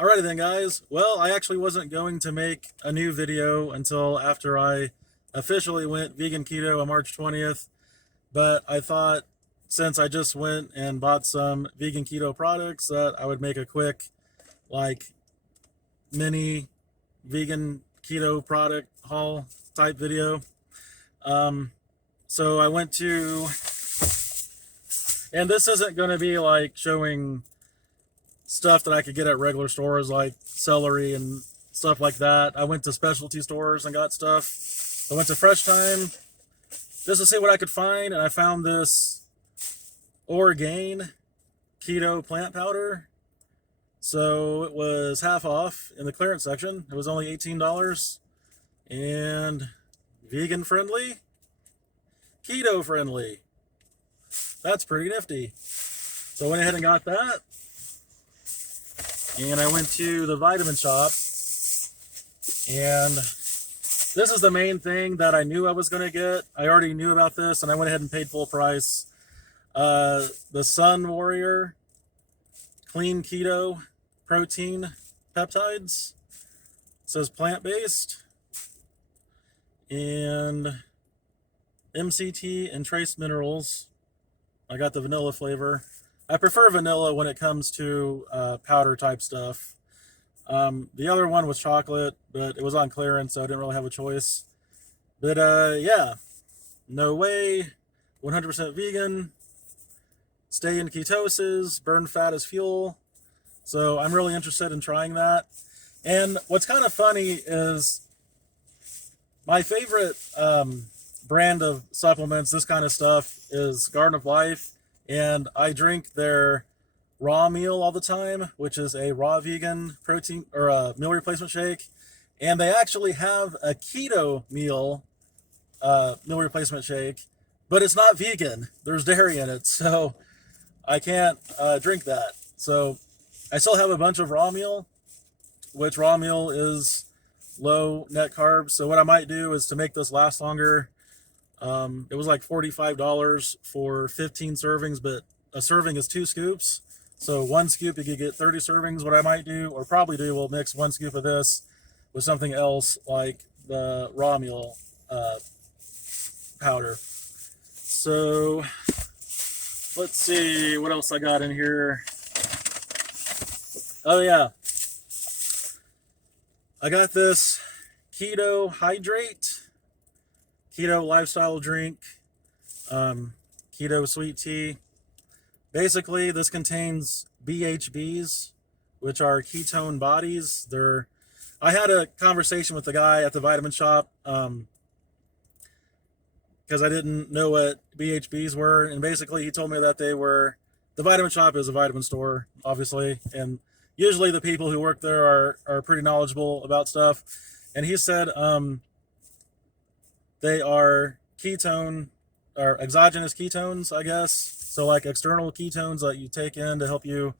Alrighty then, guys. Well, I actually wasn't going to make a new video until after I officially went vegan keto on March 20th, but I thought since I just went and bought some vegan keto products that I would make a quick, like, mini vegan keto product haul type video. So I went to, and this isn't going to be like showing stuff that I could get at regular stores like celery and stuff like that. I went to specialty stores and got stuff. I went to Fresh Time just to see what I could find, and I found this Orgain keto plant powder. So it was half off in the clearance section. It was only $18 and vegan friendly, keto friendly. That's pretty nifty. So I went ahead and got that. And I went to the vitamin shop, and this is the main thing that I knew I was going to get. I already knew about this, and I went ahead and paid full price. The Sun Warrior Clean Keto Protein Peptides. It says plant-based. And MCT and trace minerals. I got the vanilla flavor. I prefer vanilla when it comes to powder type stuff. The other one was chocolate, but it was on clearance, so I didn't really have a choice. But yeah, no way, 100% vegan, stay in ketosis, burn fat as fuel. So I'm really interested in trying that. And what's kind of funny is my favorite brand of supplements, this kind of stuff, is Garden of Life. And I drink their raw meal all the time, which is a raw vegan protein or a meal replacement shake. And they actually have a keto meal replacement shake, but it's not vegan. There's dairy in it, so I can't drink that. So I still have a bunch of raw meal, which raw meal is low net carbs. So what I might do is to make this last longer. It was like $45 for 15 servings, but a serving is 2 scoops. So 1 scoop, you could get 30 servings. What I might do, or probably do, will mix 1 scoop of this with something else like the raw meal powder. So let's see what else I got in here. Oh yeah, I got this Keto Hydrate. Keto lifestyle drink, keto sweet tea. Basically, this contains BHBs, which are ketone bodies. I had a conversation with the guy at the vitamin shop because I didn't know what BHBs were, and basically he told me that the vitamin shop is a vitamin store, obviously, and usually the people who work there are pretty knowledgeable about stuff. And he said they are ketone or exogenous ketones, I guess. So like external ketones that you take in to help you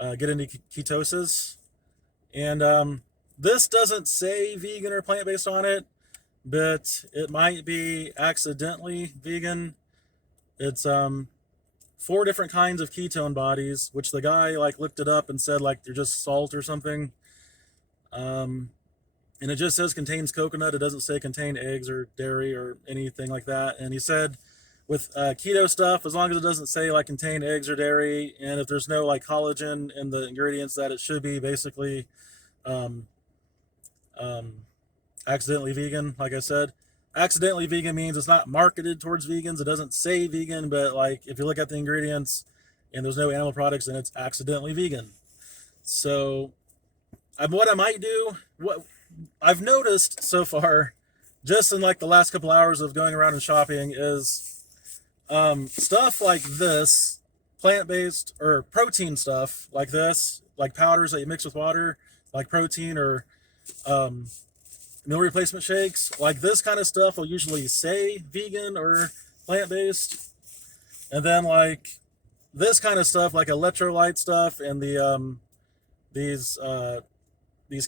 get into ketosis. And this doesn't say vegan or plant-based on it, but it might be accidentally vegan. It's 4 different kinds of ketone bodies, which the guy like looked it up and said like they're just salt or something. And it just says contains coconut. It doesn't say contain eggs or dairy or anything like that. And he said with keto stuff, as long as it doesn't say like contain eggs or dairy, and if there's no like collagen in the ingredients, that it should be basically accidentally vegan. Like I said, accidentally vegan means it's not marketed towards vegans. It doesn't say vegan, but like if you look at the ingredients and there's no animal products, then it's accidentally vegan. So what I might do, what I've noticed so far, just in like the last couple hours of going around and shopping, is stuff like this, plant-based or protein stuff like this, like powders that you mix with water, like protein or meal replacement shakes. Like this kind of stuff will usually say vegan or plant-based. And then like this kind of stuff, like electrolyte stuff and these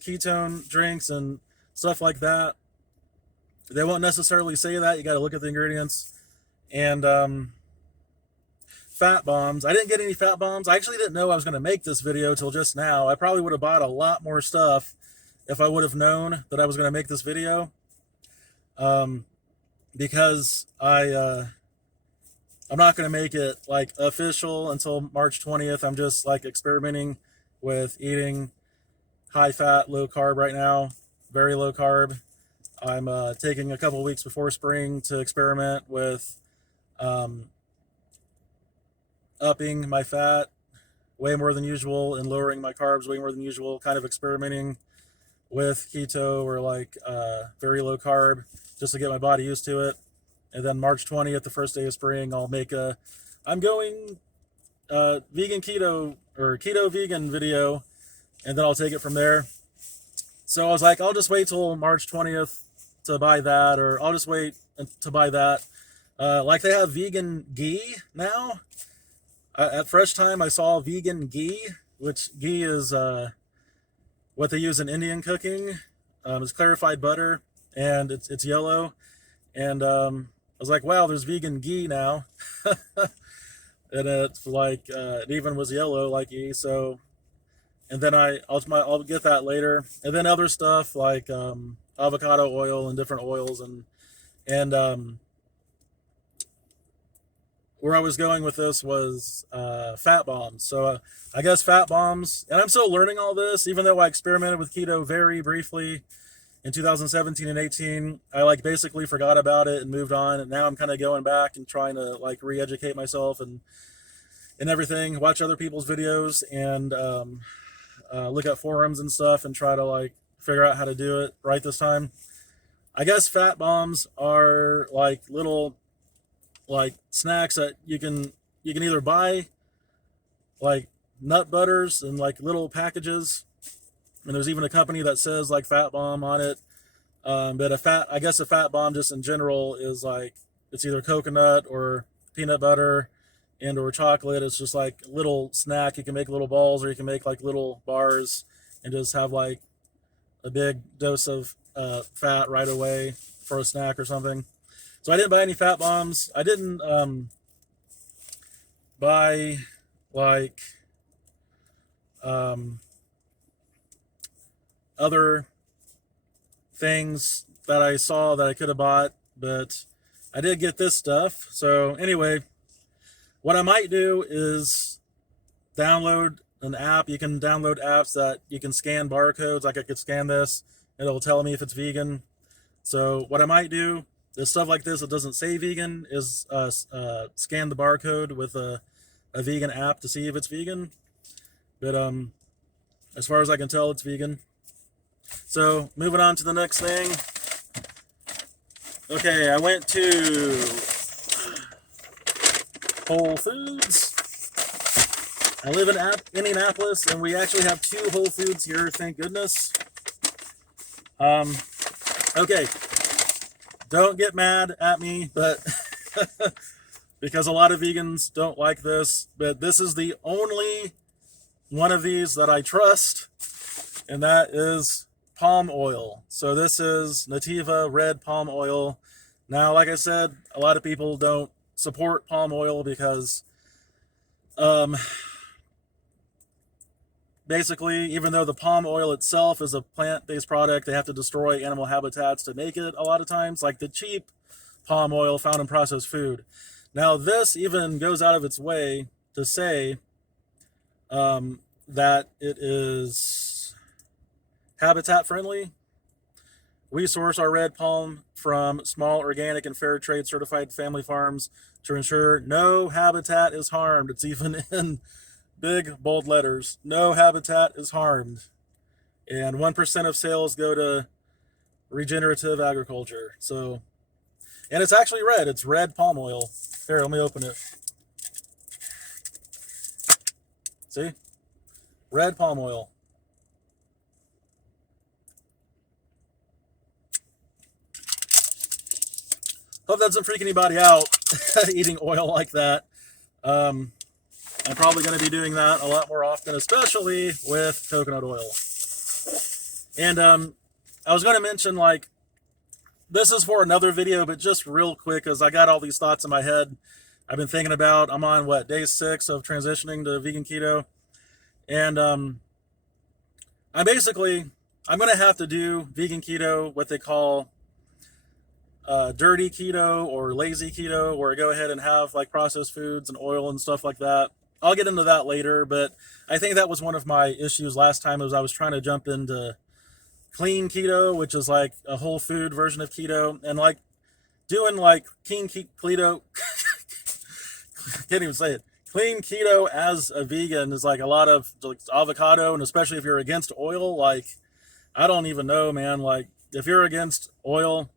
ketone drinks and stuff like that, they won't necessarily say that. You got to look at the ingredients. And fat bombs. I didn't get any fat bombs. I actually didn't know I was going to make this video till just now. I probably would have bought a lot more stuff if I would have known that I was going to make this video. Because I'm not going to make it like official until March 20th. I'm just like experimenting with eating high fat, low carb right now, very low carb. I'm taking a couple weeks before spring to experiment with upping my fat way more than usual and lowering my carbs way more than usual, kind of experimenting with keto or like very low carb just to get my body used to it. And then March 20th, the first day of spring, I'll make I'm going vegan keto or keto vegan video, and then I'll take it from there. So I was like, I'll just wait till March 20th to buy that, or I'll just wait to buy that. Like they have vegan ghee now. At Fresh Time, I saw vegan ghee, which ghee is what they use in Indian cooking. It's clarified butter, and it's yellow. And I was like, wow, there's vegan ghee now. And it's like, it even was yellow like ghee. So, and then I'll get that later. And then other stuff like avocado oil and different oils and where I was going with this was fat bombs. So I guess fat bombs, and I'm still learning all this, even though I experimented with keto very briefly in 2017 and 18. I like basically forgot about it and moved on. And now I'm kind of going back and trying to like re-educate myself and everything, watch other people's videos and look at forums and stuff and try to like figure out how to do it right this time. I guess fat bombs are like little like snacks that you can either buy like nut butters and like little packages, and there's even a company that says like fat bomb on it. But I guess a fat bomb just in general is like it's either coconut or peanut butter and or chocolate. It's just like a little snack. You can make little balls or you can make like little bars and just have like a big dose of fat right away for a snack or something. So I didn't buy any fat bombs. I didn't buy like other things that I saw that I could have bought, but I did get this stuff. So anyway, what I might do is download an app. You can download apps that you can scan barcodes. Like I could scan this and it'll tell me if it's vegan. So what I might do is stuff like this that doesn't say vegan is scan the barcode with a vegan app to see if it's vegan. But as far as I can tell, it's vegan. So moving on to the next thing. Okay, I went to Whole Foods. I live in Indianapolis, and we actually have 2 Whole Foods here, thank goodness. Okay, don't get mad at me, but because a lot of vegans don't like this, but this is the only one of these that I trust, and that is palm oil. So this is Nativa red palm oil. Now, like I said, a lot of people don't support palm oil because basically, even though the palm oil itself is a plant-based product, they have to destroy animal habitats to make it a lot of times, like the cheap palm oil found in processed food. Now, this even goes out of its way to say that it is habitat friendly. We source our red palm from small, organic, and fair trade certified family farms to ensure no habitat is harmed. It's even in big, bold letters. No habitat is harmed. And 1% of sales go to regenerative agriculture. So, and it's actually red. It's red palm oil. Here, let me open it. See? Red palm oil. Hope that doesn't freak anybody out eating oil like that. I'm probably going to be doing that a lot more often, especially with coconut oil. And I was going to mention, like, this is for another video, but just real quick, because I got all these thoughts in my head. I've been thinking about, I'm on what, day 6 of transitioning to vegan keto. And I'm going to have to do vegan keto, what they call dirty keto or lazy keto, where I go ahead and have like processed foods and oil and stuff like that. I'll get into that later, but I think that was one of my issues last time, was I was trying to jump into clean keto, which is like a whole food version of keto, and like doing like keto, can't even say it. Clean keto as a vegan is like a lot of like avocado, and especially if you're against oil, like I don't even know, man. Like if you're against oil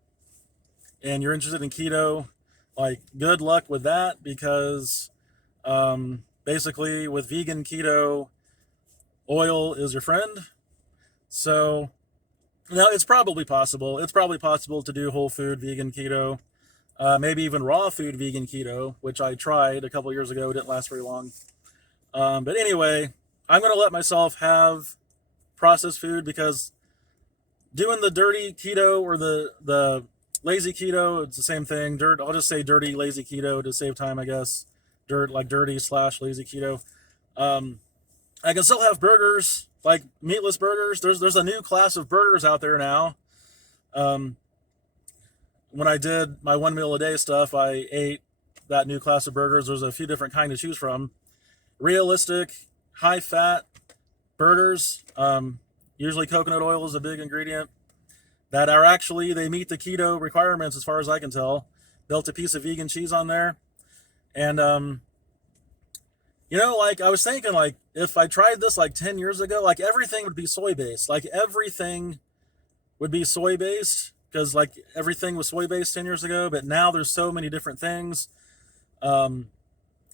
and you're interested in keto, like good luck with that, because basically with vegan keto, oil is your friend. So now it's probably possible. It's probably possible to do whole food vegan keto, maybe even raw food vegan keto, which I tried a couple years ago. It didn't last very long. But anyway, I'm going to let myself have processed food, because doing the dirty keto or the lazy keto, it's the same thing. I'll just say dirty lazy keto to save time, I guess. Dirty / lazy keto. I can still have burgers, like meatless burgers. There's a new class of burgers out there now. When I did my 1 meal a day stuff, I ate that new class of burgers. There's a few different kinds to choose from. Realistic, high fat burgers. Usually coconut oil is a big ingredient, that are actually, they meet the keto requirements as far as I can tell. Built a piece of vegan cheese on there. And, like I was thinking, like if I tried this like 10 years ago, like everything would be soy based. Like everything would be soy based, because like everything was soy based 10 years ago. But now there's so many different things. The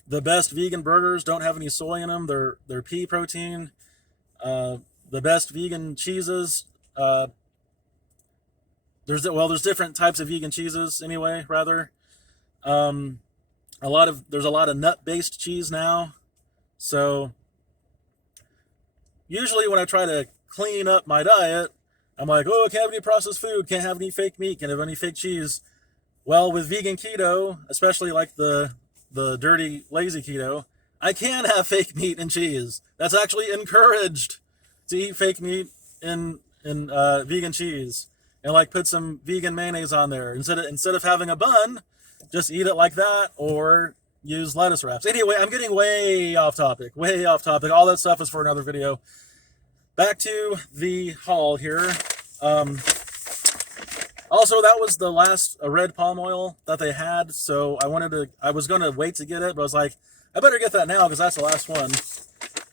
best vegan burgers don't have any soy in them. They're pea protein. The best vegan cheeses, there's different types of vegan cheeses anyway, rather. There's a lot of nut-based cheese now. So usually when I try to clean up my diet, I'm like, oh, can't have any processed food, can't have any fake meat, can't have any fake cheese. Well, with vegan keto, especially like the dirty lazy keto, I can have fake meat and cheese. That's actually encouraged, to eat fake meat in vegan cheese, and like put some vegan mayonnaise on there instead of having a bun. Just eat it like that, or use lettuce wraps. Anyway, I'm getting way off topic. All that stuff is for another video. Back to the haul here. Also, that was the last red palm oil that they had, so I was going to wait to get it, but I was like, I better get that now because that's the last one.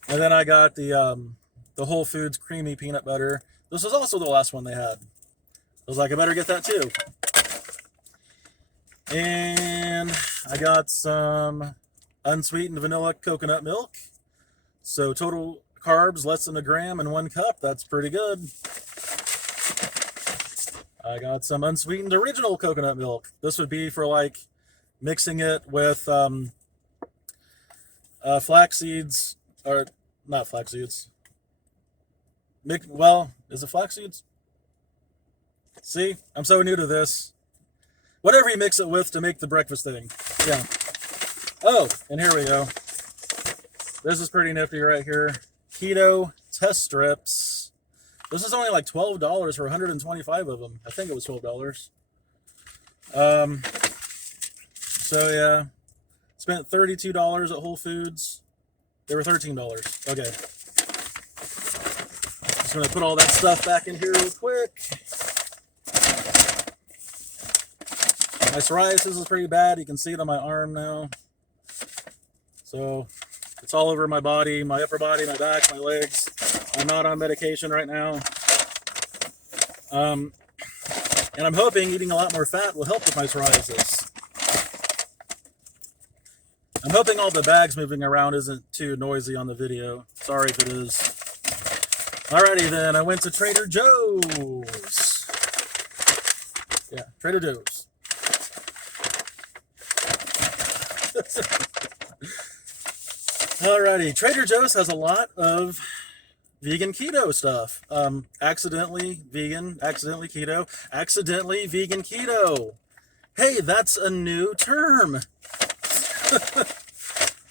And then I got the Whole Foods creamy peanut butter. This was also the last one they had. I was like, I better get that too. And I got some unsweetened vanilla coconut milk. So total carbs less than a gram in 1 cup. That's pretty good. I got some unsweetened original coconut milk. This would be for like mixing it with flax seeds, or not flax seeds. Well, is it flax seeds? See, I'm so new to this. Whatever you mix it with to make the breakfast thing. Yeah. Oh, and here we go. This is pretty nifty right here. Keto test strips. This is only like $12 for 125 of them. I think it was $12. So yeah, spent $32 at Whole Foods. They were $13. Okay. Just gonna put all that stuff back in here real quick. My psoriasis is pretty bad. You can see it on my arm now. So it's all over my body, my upper body, my back, my legs. I'm not on medication right now. And I'm hoping eating a lot more fat will help with my psoriasis. I'm hoping all the bags moving around isn't too noisy on the video. Sorry if it is. Alrighty then, I went to Trader Joe's. Yeah, Trader Joe's. Alrighty, Trader Joe's has a lot of vegan keto stuff. Accidentally vegan, accidentally keto, accidentally vegan keto. Hey, that's a new term.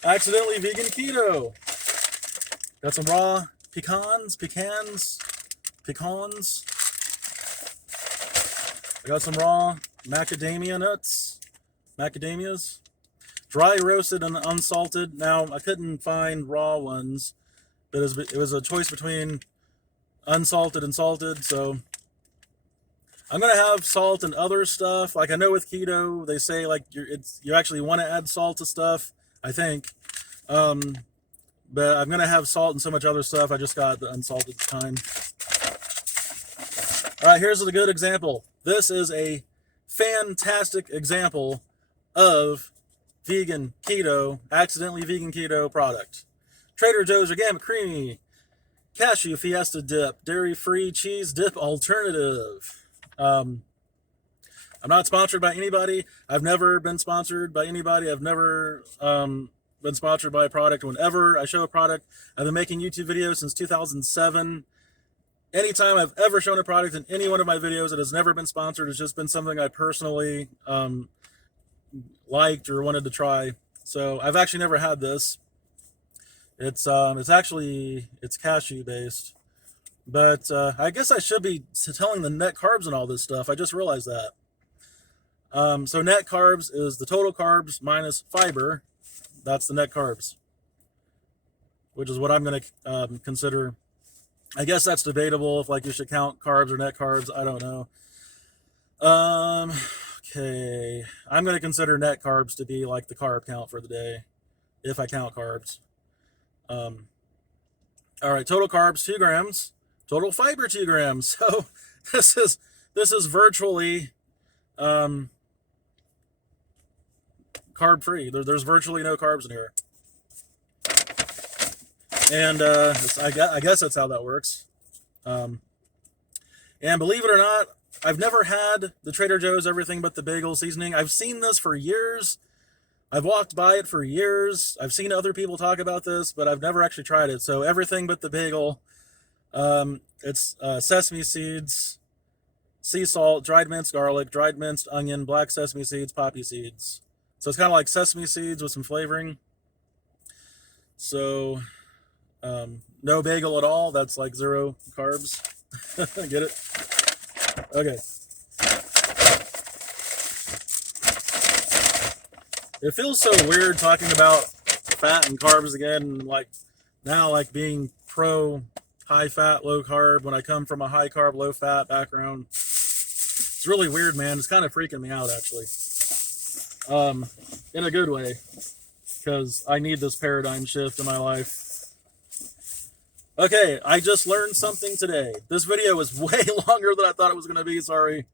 Accidentally vegan keto. Got some raw pecans. I got some raw macadamias, dry roasted and unsalted. Now, I couldn't find raw ones, but it was a choice between unsalted and salted, so I'm gonna have salt and other stuff. Like I know with keto, they say like you actually want to add salt to stuff, I think. But I'm gonna have salt and so much other stuff. I just got the unsalted kind. All right, here's a good example. This is a fantastic example of accidentally vegan keto product. Trader Joe's Organic Creamy Cashew Fiesta Dip, dairy-free cheese dip alternative. I'm not sponsored by anybody. I've never been sponsored by anybody. I've never been sponsored by a product. Whenever I show a product, I've been making YouTube videos since 2007. Anytime I've ever shown a product in any one of my videos, it has never been sponsored. It's just been something I personally liked or wanted to try. So I've actually never had this. It's cashew based, but I guess I should be telling the net carbs and all this stuff. I just realized that. So net carbs is the total carbs minus fiber. That's the net carbs, which is what I'm going to consider. I guess that's debatable if like you should count carbs or net carbs. I don't know. Okay, I'm going to consider net carbs to be like the carb count for the day, if I count carbs. All right, total carbs 2 grams, total fiber 2 grams. So this is virtually carb free. There's virtually no carbs in here. And I guess that's how that works. And believe it or not, I've never had the Trader Joe's Everything But the Bagel seasoning. I've seen this for years. I've walked by it for years. I've seen other people talk about this, but I've never actually tried it. So Everything But the Bagel, it's sesame seeds, sea salt, dried minced garlic, dried minced onion, black sesame seeds, poppy seeds. So it's kind of like sesame seeds with some flavoring. So no bagel at all. That's like 0 carbs. Get it? Okay. It feels so weird talking about fat and carbs again, and like now like being pro high fat, low carb when I come from a high carb, low fat background. It's really weird, man. It's kind of freaking me out actually. In a good way, because I need this paradigm shift in my life. Okay, I just learned something today. This video was way longer than I thought it was going to be. Sorry.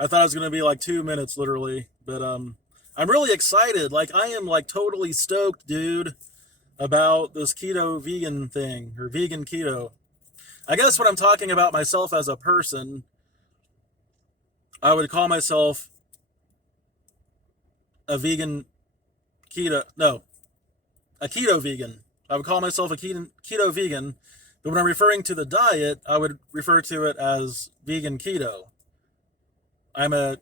I thought it was going to be like 2 minutes, literally. But I'm really excited. Like, I am like totally stoked, dude, about this keto vegan thing, or vegan keto. I guess when I'm talking about myself as a person, I would call myself a vegan keto, no, a keto vegan. I would call myself a keto vegan, but when I'm referring to the diet, I would refer to it as vegan keto. I'm going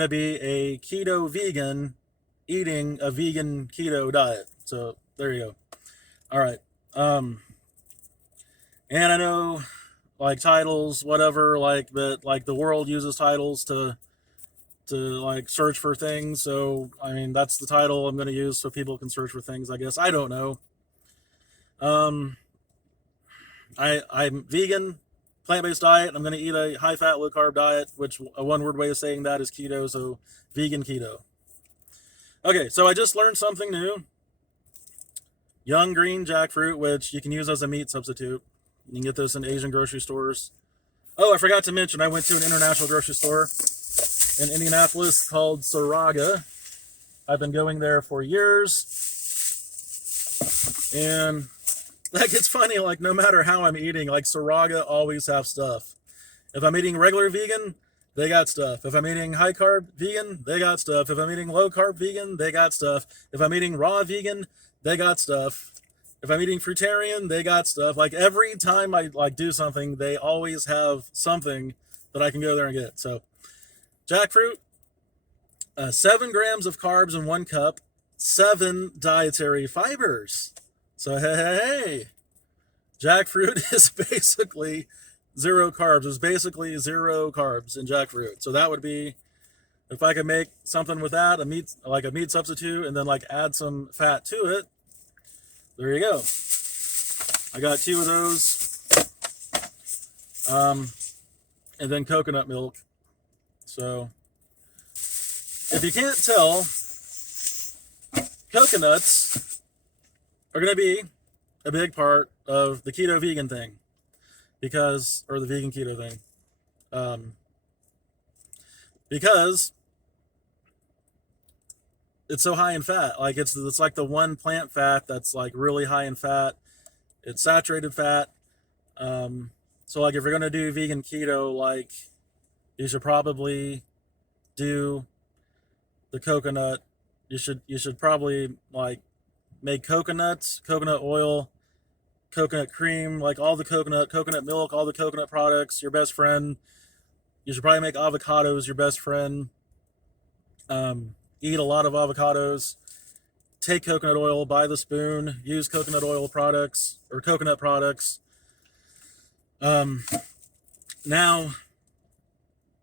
to be a keto vegan eating a vegan keto diet. So there you go. All right. And I know like titles, whatever, like that, like the world uses titles to like search for things. So, I mean, that's the title I'm going to use so people can search for things, I guess. I don't know. I'm vegan, plant-based diet. I'm going to eat a high-fat, low-carb diet, which a one-word way of saying that is keto, so vegan keto. Okay, so I just learned something new. Young green jackfruit, which you can use as a meat substitute. You can get this in Asian grocery stores. Oh, I forgot to mention, I went to an international grocery store in Indianapolis called Saraga. I've been going there for years. And like, it's funny, like no matter how I'm eating, like Saraga always have stuff. If I'm eating regular vegan, they got stuff. If I'm eating high carb vegan, they got stuff. If I'm eating low carb vegan, they got stuff. If I'm eating raw vegan, they got stuff. If I'm eating fruitarian, they got stuff. Like every time I like do something, they always have something that I can go there and get. So jackfruit, 7 grams of carbs in 1 cup, 7 dietary fibers. So hey, jackfruit is basically 0 carbs. There's basically 0 carbs in jackfruit. So that would be, if I could make something with that, a meat substitute, and then like add some fat to it. There you go. I got 2 of those. And then coconut milk. So if you can't tell, coconuts are going to be a big part of the keto vegan thing, or the vegan keto thing, because it's so high in fat. Like it's like the one plant fat that's like really high in fat. It's saturated fat. So like if you're going to do vegan keto, like you should probably do the coconut. You should probably like make coconut oil, coconut cream, like all the coconut milk, all the coconut products, your best friend. You should probably make avocados your best friend. Eat a lot of avocados. Take coconut oil by the spoon. Use coconut oil products or coconut products. Now,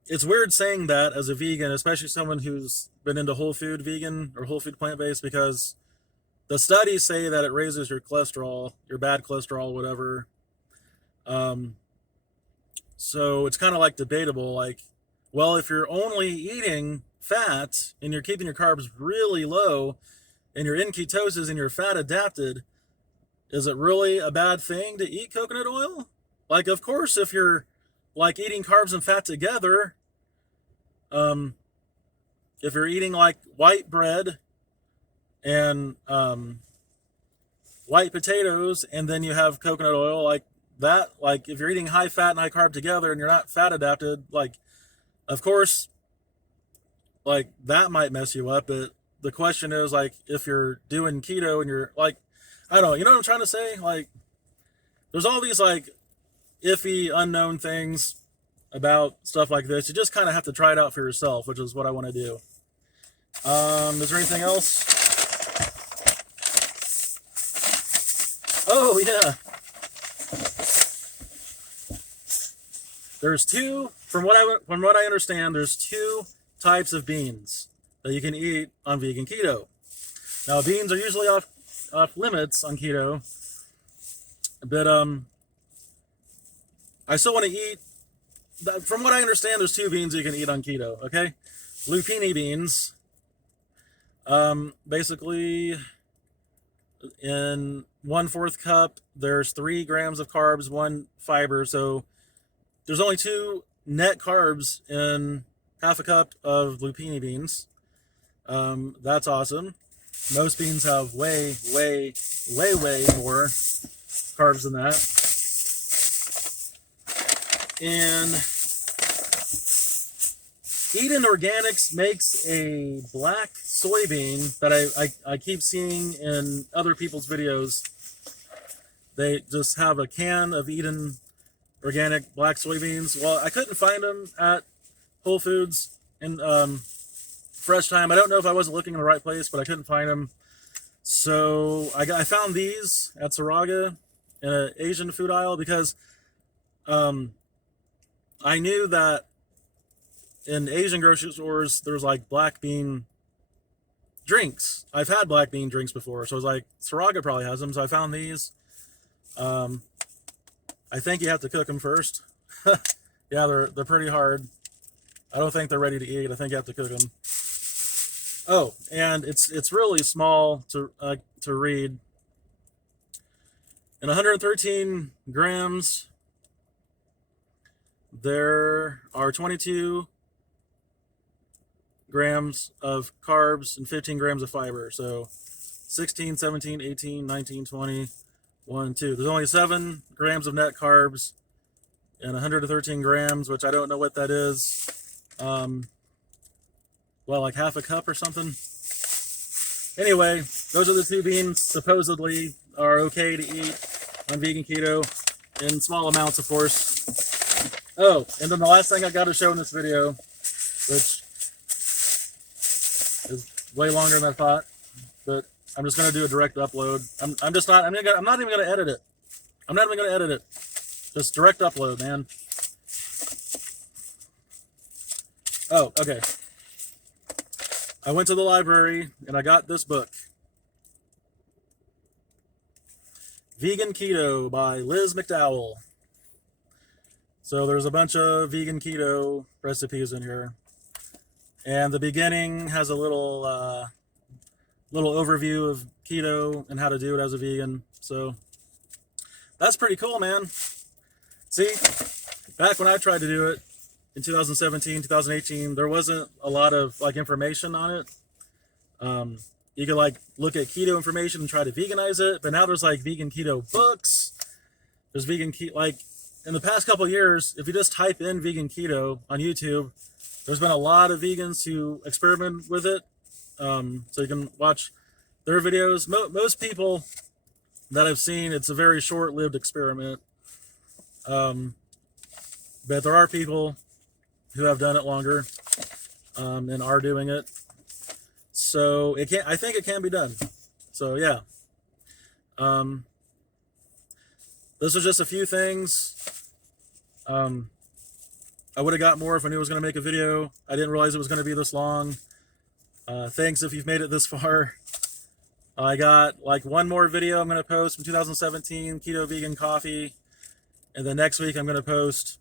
it's weird saying that as a vegan, especially someone who's been into whole food vegan or whole food plant-based, because the studies say that it raises your cholesterol, your bad cholesterol, whatever. So it's kind of like debatable, like, well, if you're only eating fat and you're keeping your carbs really low and you're in ketosis and you're fat adapted, is it really a bad thing to eat coconut oil? Like, of course, if you're like eating carbs and fat together, if you're eating like white bread and white potatoes and then you have coconut oil, like that, like if you're eating high fat and high carb together and you're not fat adapted, like of course, like that might mess you up. But the question is, like, if you're doing keto and you're like, I don't know, you know what I'm trying to say? Like, there's all these like iffy, unknown things about stuff like this. You just kind of have to try it out for yourself, which is what I want to do. Is there anything else? Oh yeah, there's two. From what I understand, there's 2 types of beans that you can eat on vegan keto. Now, beans are usually off limits on keto, but I still want to eat. From what I understand, there's 2 beans you can eat on keto. Okay, lupini beans. Basically, in 1/4 cup, there's 3 grams of carbs, 1 fiber. So there's only 2 net carbs in 1/2 cup of lupini beans. That's awesome. Most beans have way more carbs than that. And Eden Organics makes a black soybean that I keep seeing in other people's videos. They just have a can of Eden Organic black soybeans. Well, I couldn't find them at Whole Foods in Fresh Time. I don't know if I wasn't looking in the right place, but I couldn't find them. So I found these at Saraga in an Asian food aisle because I knew that in Asian grocery stores there's like black bean drinks. I've had black bean drinks before, so I was like, Saraga probably has them. So I found these. I think you have to cook them first. Yeah, they're pretty hard. I don't think they're ready to eat. I think you have to cook them. Oh, and it's really small to read. In 113 grams, there are 22 grams of carbs and 15 grams of fiber. So 16, 17, 18, 19, 20, 1, 2. There's only 7 grams of net carbs and 113 grams, which I don't know what that is. Well, like 1/2 cup or something. Anyway, those are the 2 beans supposedly are okay to eat on vegan keto in small amounts, of course. Oh, and then the last thing I got to show in this video, which way longer than I thought, but I'm just gonna do a direct upload. I'm just not. I'm not even gonna edit it. I'm not even gonna edit it. Just direct upload, man. Oh, okay. I went to the library and I got this book, Vegan Keto by Liz McDowell. So there's a bunch of vegan keto recipes in here. And the beginning has a little overview of keto and how to do it as a vegan. So that's pretty cool, man. See, back when I tried to do it in 2017, 2018, there wasn't a lot of like information on it. You could like look at keto information and try to veganize it, but now there's like vegan keto books. There's vegan keto, like in the past couple of years, if you just type in vegan keto on YouTube, there's been a lot of vegans who experiment with it. So you can watch their videos. Most people that I've seen, it's a very short-lived experiment. But there are people who have done it longer and are doing it. So I think it can be done. So yeah. This was just a few things. I would have got more if I knew I was going to make a video. I didn't realize it was going to be this long. Thanks if you've made it this far. I got like one more video I'm going to post from 2017, Keto Vegan Coffee. And then next week I'm going to post...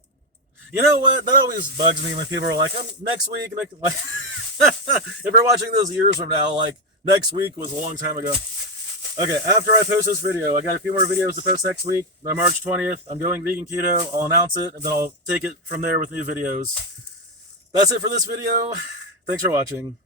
You know what? That always bugs me when people are like, next week. Like, if you're watching this years from now, like next week was a long time ago. Okay, after I post this video, I got a few more videos to post next week. By March 20th, I'm going vegan keto. I'll announce it, and then I'll take it from there with new videos. That's it for this video. Thanks for watching.